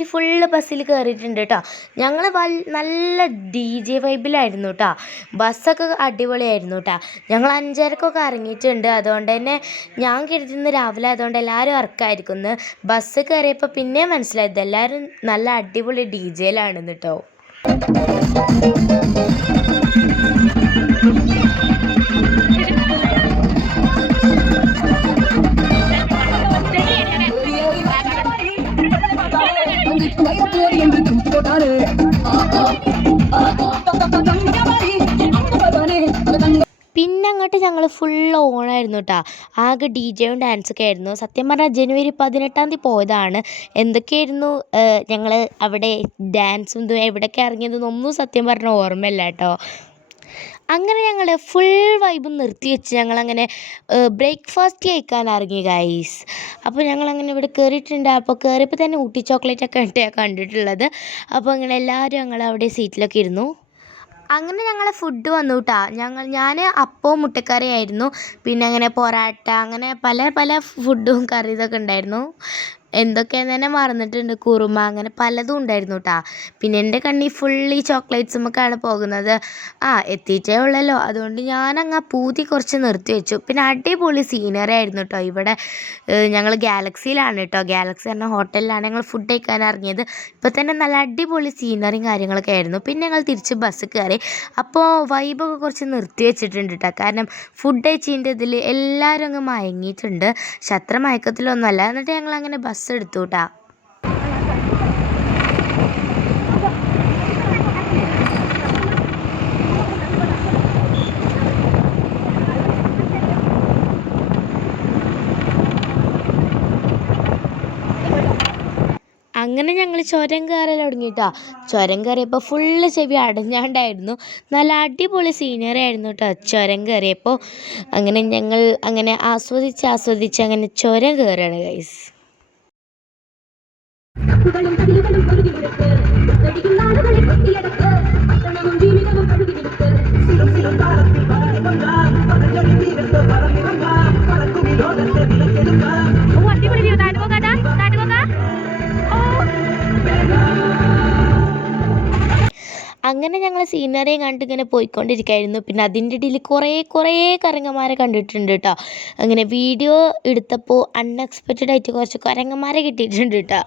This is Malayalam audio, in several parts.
ഫാമിലി ഫുള്ള് ബസ്സിൽ കയറിയിട്ടുണ്ട് കേട്ടോ. ഞങ്ങൾ നല്ല DJ വൈബിലായിരുന്നു കേട്ടോ. ബസ്സൊക്കെ അടിപൊളിയായിരുന്നു കേട്ടോ. ഞങ്ങൾ 5:30-ക്കൊക്കെ ഇറങ്ങിയിട്ടുണ്ട്. അതുകൊണ്ട് തന്നെ ഞാൻ കരുതുന്ന രാവിലെ ആയതുകൊണ്ട് എല്ലാവരും ഉറക്കമായിരിക്കും. ബസ് കയറിയപ്പോൾ പിന്നെ മനസ്സിലായത് എല്ലാവരും നല്ല അടിപൊളി DJയിലാണെന്ന് കേട്ടോ. പിന്നെ അങ്ങോട്ട് ഞങ്ങൾ ഫുൾ ഓണായിരുന്നു കേട്ടോ. ആകെ DJയും ഡാൻസൊക്കെ ആയിരുന്നു. സത്യം പറഞ്ഞാൽ ജനുവരി 18-ാം തീയതി പോയതാണ്. എന്തൊക്കെയായിരുന്നു ഞങ്ങൾ അവിടെ ഡാൻസും ഇതും എവിടെയൊക്കെ ഇറങ്ങിയതെന്നൊന്നും സത്യം പറഞ്ഞാൽ ഓർമ്മയില്ല കേട്ടോ. അങ്ങനെ ഞങ്ങൾ ഫുൾ വൈബും നിർത്തി വെച്ച് ഞങ്ങളങ്ങനെ ബ്രേക്ക്ഫാസ്റ്റ് കഴിക്കാൻ ഇറങ്ങി ഗൈസ്. അപ്പോൾ ഞങ്ങളങ്ങനെ ഇവിടെ കയറിയിട്ടുണ്ട്. അപ്പോൾ കയറിയപ്പോൾ തന്നെ ഊട്ടി ചോക്ലേറ്റൊക്കെ ഉണ്ട് കണ്ടിട്ടുള്ളത്. അപ്പോൾ അങ്ങനെ എല്ലാവരും ഞങ്ങളവിടെ സീറ്റിലൊക്കെ ഇരുന്നു. അങ്ങനെ ഞങ്ങളെ ഫുഡ് വന്നു കേട്ടോ. ഞാൻ അപ്പവും മുട്ടക്കറിയായിരുന്നു. പിന്നെ അങ്ങനെ പൊറാട്ട അങ്ങനെ പല പല ഫുഡും കറി ഇതൊക്കെ ഉണ്ടായിരുന്നു. എന്തൊക്കെയാന്ന് തന്നെ മറന്നിട്ടുണ്ട്. കുറുമ അങ്ങനെ പലതും ഉണ്ടായിരുന്നു കേട്ടോ. പിന്നെ എൻ്റെ കണ്ണി ഫുൾ ഈ ചോക്ലേറ്റ്സുമൊക്കെയാണ് പോകുന്നത്. എത്തിയിട്ടേ ഉള്ളല്ലോ, അതുകൊണ്ട് ഞാനങ്ങ് പൂതി കുറച്ച് നിർത്തി വെച്ചു. പിന്നെ അടിപൊളി സീനറി ആയിരുന്നു കേട്ടോ. ഇവിടെ ഞങ്ങൾ ഗാലക്സിയിലാണ് കേട്ടോ. ഗാലക്സി എന്ന ഹോട്ടലിലാണ് ഞങ്ങൾ ഫുഡ് കഴിക്കാൻ ഇറങ്ങിയത്. ഇപ്പോൾ തന്നെ നല്ല അടിപൊളി സീനറിയും കാര്യങ്ങളൊക്കെ ആയിരുന്നു. പിന്നെ ഞങ്ങൾ തിരിച്ച് ബസ് കയറി. അപ്പോൾ വൈബൊക്കെ കുറച്ച് നിർത്തി വെച്ചിട്ടുണ്ട് കേട്ടോ. കാരണം ഫുഡ് കഴിച്ചതിൻ്റെ ഇതിൽ എല്ലാവരും അങ്ങ് മയങ്ങിയിട്ടുണ്ട്. പക്ഷെ അത്ര മയക്കത്തിലൊന്നുമല്ല. എന്നിട്ട് ഞങ്ങൾ അങ്ങനെ ബസ് എടുത്തു കേട്ടോ. അങ്ങനെ ഞങ്ങൾ ചുരം കയറൽ തുടങ്ങിയിട്ടോ. ചുരം കയറിയപ്പോൾ ഫുള്ള് ചെവി അടഞ്ഞാണ്ടായിരുന്നു. നല്ല അടിപൊളി സീനറി ആയിരുന്നു കേട്ടോ ചുരം കയറിയപ്പോൾ. അങ്ങനെ ഞങ്ങൾ അങ്ങനെ ആസ്വദിച്ച് അങ്ങനെ ചുരം കയറുകയാണ് ഗൈസ്. അങ്ങനെ ഞങ്ങൾ സീനറിയും കണ്ട് ഇങ്ങനെ പോയിക്കൊണ്ടിരിക്കുകയായിരുന്നു. പിന്നെ അതിൻ്റെ ഇടയിൽ കുറേ കരങ്ങന്മാരെ കണ്ടിട്ടുണ്ട് കേട്ടോ. അങ്ങനെ വീഡിയോ എടുത്തപ്പോൾ അൺഎക്സ്പെക്റ്റഡ് ആയിട്ട് കുറച്ച് കരങ്ങന്മാരെ കിട്ടിയിട്ടുണ്ട് കേട്ടോ.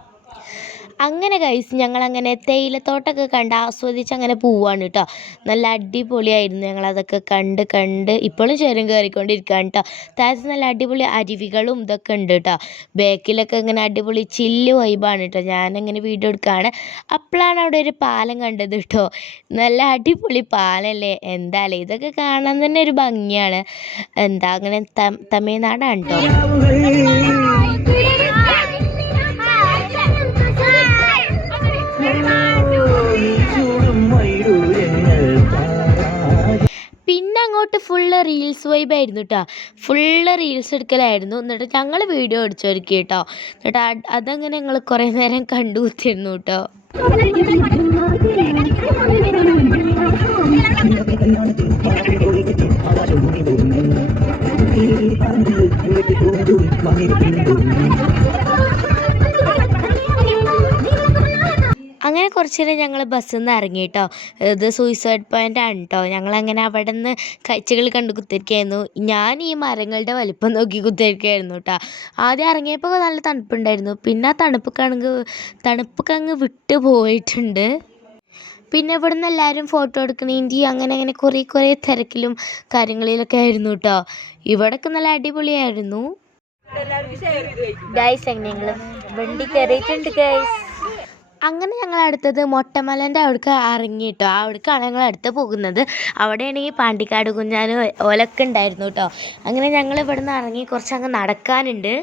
അങ്ങനെ ഗൈസ് ഞങ്ങളങ്ങനെ തേയിലത്തോട്ടമൊക്കെ കണ്ട് ആസ്വദിച്ച് അങ്ങനെ പോവുകയാണ് കേട്ടോ. നല്ല അടിപൊളിയായിരുന്നു. ഞങ്ങളതൊക്കെ കണ്ട് ഇപ്പോഴും ചുരം കയറിക്കൊണ്ടിരിക്കുകയാണ് കേട്ടോ. താഴത്ത് നല്ല അടിപൊളി അരുവികളും ഇതൊക്കെ ഉണ്ട് കേട്ടോ. ബാക്കിലൊക്കെ ഇങ്ങനെ അടിപൊളി ചില്ല് വൈബാണ് കേട്ടോ. ഞാനങ്ങനെ വീഡിയോ എടുക്കുകയാണ്. അപ്പോഴാണ് അവിടെ ഒരു പാലം കണ്ടത് കേട്ടോ. നല്ല അടിപൊളി പാലല്ലേ, എന്തായാലും ഇതൊക്കെ കാണാൻ തന്നെ ഒരു ഭംഗിയാണ്. അങ്ങനെ തമിഴ്നാടാണ് കേട്ടോ. പിന്നെ അങ്ങോട്ട് ഫുള്ള് റീൽസ് വൈബായിരുന്നു കേട്ടോ. ഫുള്ള് റീൽസ് എടുക്കലായിരുന്നു. എന്നിട്ട് ഞങ്ങൾ വീഡിയോ അടിച്ചൊരുക്കി കേട്ടോ. എന്നിട്ട് അതങ്ങനെ ഞങ്ങൾ കുറേ നേരം കണ്ടുകുത്തിയിരുന്നു കേട്ടോ. അങ്ങനെ കുറച്ച് നേരം ഞങ്ങൾ ബസ്സിൽ നിന്ന് ഇറങ്ങി കേട്ടോ. ഇത് സൂയിസൈഡ് പോയിൻ്റാണ് കേട്ടോ. ഞങ്ങളങ്ങനെ അവിടെ നിന്ന് കാഴ്ചകൾ കണ്ട് കുത്തിരിക്കുകയായിരുന്നു. ഞാൻ ഈ മരങ്ങളുടെ വലിപ്പം നോക്കി കുത്തിരിക്കുകയായിരുന്നു കേട്ടോ. ആദ്യം ഇറങ്ങിയപ്പോൾ നല്ല തണുപ്പുണ്ടായിരുന്നു. പിന്നെ ആ തണുപ്പൊക്കെ അങ്ങ് വിട്ടു പോയിട്ടുണ്ട്. പിന്നെ ഇവിടെ നിന്ന് എല്ലാവരും ഫോട്ടോ എടുക്കണേണ്ടി അങ്ങനെ കുറേ തിരക്കിലും കാര്യങ്ങളിലൊക്കെ ആയിരുന്നു കേട്ടോ. ഇവിടെയൊക്കെ നല്ല അടിപൊളിയായിരുന്നു ഗൈസ്. ഞങ്ങൾ വണ്ടി കയറിയിട്ടുണ്ട് ഗൈസ്. അങ്ങനെ ഞങ്ങൾ അടുത്തത് മൊട്ടമലേൻ്റെ അവിടേക്ക് ഇറങ്ങി കേട്ടോ. അവിടേക്കാണ് ഞങ്ങൾ അടുത്ത് പോകുന്നത്. അവിടെയാണെങ്കിൽ പാണ്ടിക്കാട് കുഞ്ഞാനും ഓലൊക്കെ ഉണ്ടായിരുന്നു കേട്ടോ. അങ്ങനെ ഞങ്ങൾ ഇവിടെ നിന്ന് ഇറങ്ങി കുറച്ചങ്ങ് നടക്കാനുണ്ട്.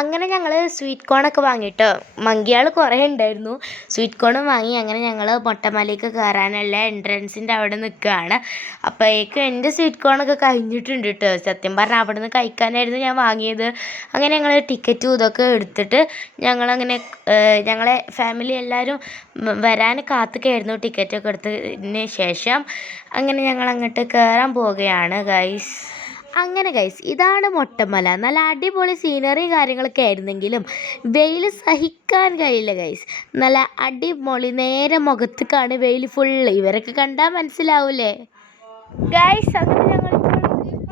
അങ്ങനെ ഞങ്ങൾ സ്വീറ്റ് കോണൊക്കെ വാങ്ങിട്ടോ. മങ്കിയാൾ കുറേ ഉണ്ടായിരുന്നു. സ്വീറ്റ് കോണും വാങ്ങി. അങ്ങനെ ഞങ്ങൾ മൊട്ടമലയ്ക്ക് കയറാനുള്ള എൻട്രൻസിൻ്റെ അവിടെ നിൽക്കുകയാണ്. അപ്പോഴേക്കും എൻ്റെ സ്വീറ്റ് കോണൊക്കെ കഴിഞ്ഞിട്ടുണ്ട് കേട്ടോ. സത്യം പറഞ്ഞാൽ അവിടെ നിന്ന് കഴിക്കാനായിരുന്നു ഞാൻ വാങ്ങിയത്. അങ്ങനെ ഞങ്ങൾ ടിക്കറ്റും ഇതൊക്കെ എടുത്തിട്ട് ഞങ്ങളെ ഫാമിലി എല്ലാവരും വരാൻ കാത്തുകയായിരുന്നു. ടിക്കറ്റൊക്കെ എടുത്തതിന് ശേഷം അങ്ങനെ ഞങ്ങൾ അങ്ങോട്ട് കയറാൻ പോവുകയാണ് ഗൈസ്. അങ്ങനെ ഗൈസ് ഇതാണ് മൊട്ടമല. നല്ല അടിപൊളി സീനറിയും കാര്യങ്ങളൊക്കെ ആയിരുന്നെങ്കിലും വെയിൽ സഹിക്കാൻ കഴിയില്ല ഗൈസ്. നല്ല അടിപൊളി നേരെ മുഖത്തേക്കാണ് വെയിൽ ഫുള്ള്. ഇവരൊക്കെ കണ്ടാൽ മനസ്സിലാവൂലേ ഗൈസ്. അങ്ങനെ ഞങ്ങളിപ്പോൾ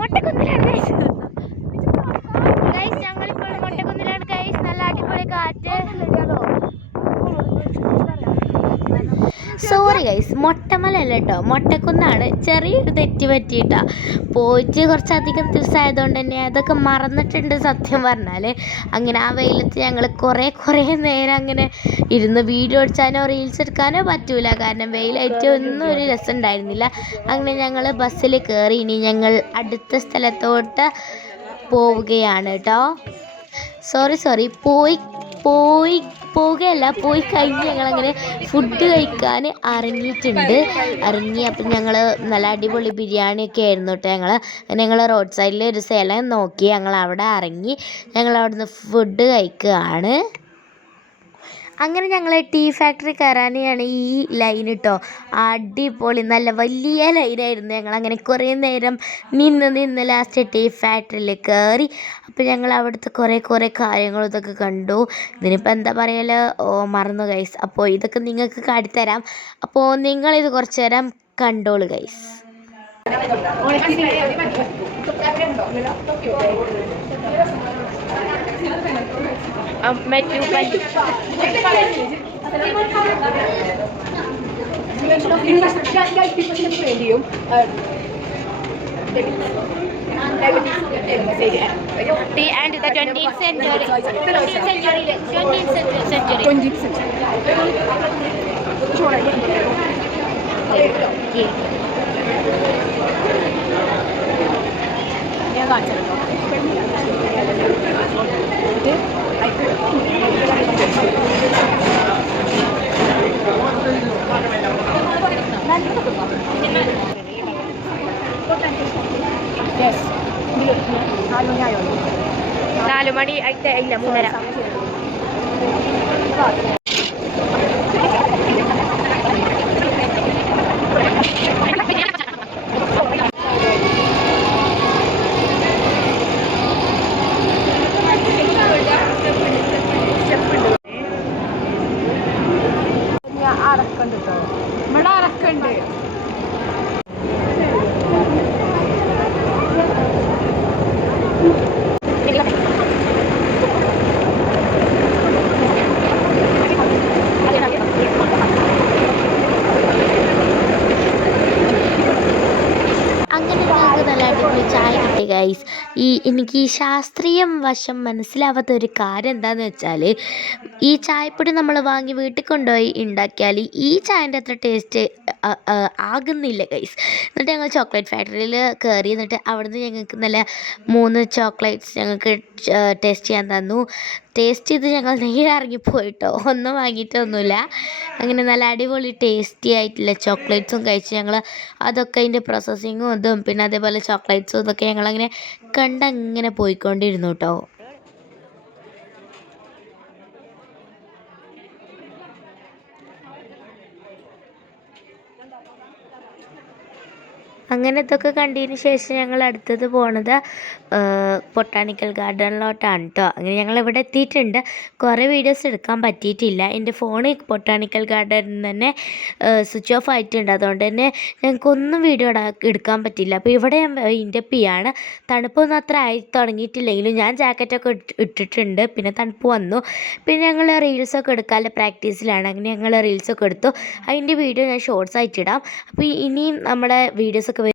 മൊട്ടക്കുന്നിലാണ് ഗൈസ്. ഞങ്ങളിപ്പോൾ മൊട്ടക്കുന്നിലാണ് ഗൈസ്. നല്ല അടിപൊളി കാറ്റ്. സോറി ഗൈസ്, മൊട്ടമല അല്ല കേട്ടോ, മൊട്ടക്കുന്നാണ്. ചെറിയൊരു തെറ്റ് പറ്റിയിട്ടാ. പോയിട്ട് കുറച്ചധികം ദിവസമായതുകൊണ്ട് തന്നെ അതൊക്കെ മറന്നിട്ടുണ്ട് സത്യം പറഞ്ഞാൽ. അങ്ങനെ ആ വെയിലത്ത് ഞങ്ങൾ കുറേ നേരം അങ്ങനെ ഇരുന്ന് വീഡിയോ എടുക്കാനോ റീൽസ് എടുക്കാനോ പറ്റൂല. കാരണം വെയിലായിട്ട് ഒന്നും ഒരു രസം ഉണ്ടായിരുന്നില്ല. അങ്ങനെ ഞങ്ങൾ ബസ്സിൽ കയറി ഇനി ഞങ്ങൾ അടുത്ത സ്ഥലത്തോട്ട് പോവുകയാണ് കേട്ടോ. സോറി പോയി കഴിഞ്ഞ് ഞങ്ങളങ്ങനെ ഫുഡ് കഴിക്കാൻ ഇറങ്ങി. അപ്പം ഞങ്ങൾ നല്ല അടിപൊളി ബിരിയാണിയൊക്കെ ആയിരുന്നു കേട്ടോ. ഞങ്ങൾ റോഡ് സൈഡിൽ ഒരു സ്ഥലം നോക്കി ഞങ്ങൾ അവിടെ ഇറങ്ങി. ഞങ്ങൾ അവിടുന്ന് ഫുഡ് കഴിക്കുകയാണ്. അങ്ങനെ ഞങ്ങൾ ടീ ഫാക്ടറി കയറാനാണ് ഈ ലൈൻ കേട്ടോ. അടിപൊളി നല്ല വലിയ ലൈനായിരുന്നു. ഞങ്ങളങ്ങനെ കുറേ നേരം നിന്ന് ലാസ്റ്റ് ടീ ഫാക്ടറിയിൽ കയറി. അപ്പോൾ ഞങ്ങൾ അവിടുത്തെ കുറേ കാര്യങ്ങളും ഇതൊക്കെ കണ്ടു. ഇതിനിപ്പോൾ എന്താ പറയൽ, മറന്നു ഗൈസ്. അപ്പോൾ ഇതൊക്കെ നിങ്ങൾക്ക് കാട്ടിത്തരാം. അപ്പോൾ നിങ്ങളിത് കുറച്ച് നേരം കണ്ടോളൂ guys. And the 20th century. 20th Yes. 4 മണി ആയിട്ട് ഇല്ല 3:30. അറക്കുണ്ട് കേട്ടോ, ഇവിടെ അറക്കുണ്ട്. ഗൈസ് എനിക്ക് ഈ ശാസ്ത്രീയം വശം മനസ്സിലാവാത്ത ഒരു കാര്യം എന്താണെന്ന് വെച്ചാൽ, ഈ ചായപ്പൊടി നമ്മൾ വാങ്ങി വീട്ടിൽ കൊണ്ടുപോയി ഉണ്ടാക്കിയാൽ ഈ ചായൻ്റെ അത്ര ടേസ്റ്റ് ആകുന്നില്ല ഗൈസ്. എന്നിട്ട് ഞങ്ങൾ ചോക്ലേറ്റ് ഫാക്ടറിയിൽ കയറി. എന്നിട്ട് അവിടുന്ന് ഞങ്ങൾക്ക് നല്ല 3 ചോക്ലേറ്റ്സ് ഞങ്ങൾക്ക് ടേസ്റ്റ് ചെയ്യാൻ തന്നു. ടേസ്റ്റ് ചെയ്ത് ഞങ്ങൾ നേരെ ഇറങ്ങിപ്പോയിട്ടോ, ഒന്നും വാങ്ങിയിട്ടൊന്നുമില്ല. അങ്ങനെ നല്ല അടിപൊളി ടേസ്റ്റി ആയിട്ടുള്ള ചോക്ലേറ്റ്സും കഴിച്ച് ഞങ്ങൾ അതൊക്കെ അതിൻ്റെ പ്രോസസ്സിങ്ങും ഇതും പിന്നെ അതേപോലെ ചോക്ലേറ്റ്സും ഇതൊക്കെ ഞങ്ങളങ്ങനെ കണ്ടങ്ങനെ പോയിക്കൊണ്ടിരുന്നു കേട്ടോ. അങ്ങനെ ഇതൊക്കെ കണ്ടതിന് ശേഷം ഞങ്ങൾ അടുത്തത് പോണത് ബൊട്ടാണിക്കൽ ഗാർഡനിലോട്ടാണ് കേട്ടോ. അങ്ങനെ ഞങ്ങൾ ഇവിടെ എത്തിയിട്ടുണ്ട്. കുറേ വീഡിയോസ് എടുക്കാൻ പറ്റിയിട്ടില്ല. എൻ്റെ ഫോണ് ബൊട്ടാണിക്കൽ ഗാർഡനിൽ തന്നെ സ്വിച്ച് ഓഫ് ആയിട്ടുണ്ട്. അതുകൊണ്ട് തന്നെ ഞങ്ങൾക്കൊന്നും വീഡിയോ എടുക്കാൻ പറ്റില്ല. അപ്പോൾ ഇവിടെ ഞാൻ ഇൻഡപ്പ് ചെയ്യാണ്. തണുപ്പൊന്നും അത്ര ആയി തുടങ്ങിയിട്ടില്ലെങ്കിലും ഞാൻ ജാക്കറ്റൊക്കെ ഇട്ടിട്ടുണ്ട്. പിന്നെ തണുപ്പ് വന്നു. പിന്നെ ഞങ്ങൾ റീൽസൊക്കെ എടുക്കാനുള്ള പ്രാക്ടീസിലാണ്. അങ്ങനെ ഞങ്ങൾ റീൽസൊക്കെ എടുത്തു. അതിൻ്റെ വീഡിയോ ഞാൻ ഷോർട്സ് ആയിട്ടിടാം. അപ്പോൾ ഇനിയും നമ്മുടെ വീഡിയോസൊക്കെ